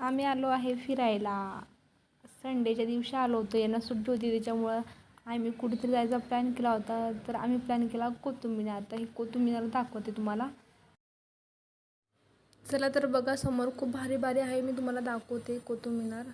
आम्ही आलो आहे फिरायला. संडेच्या दिवशी आलो होतो, यांना सुट्टी होती त्याच्यामुळं आम्ही कुठेतरी जायचा प्लॅन केला होता. तर आम्ही प्लॅन केला कुतुब मिनार. तर हे कुतुब मिनार दाखवते तुम्हाला. चला तर बघा, समोर खूप भारी भारी आहे, मी तुम्हाला दाखवते कुतुब मिनार.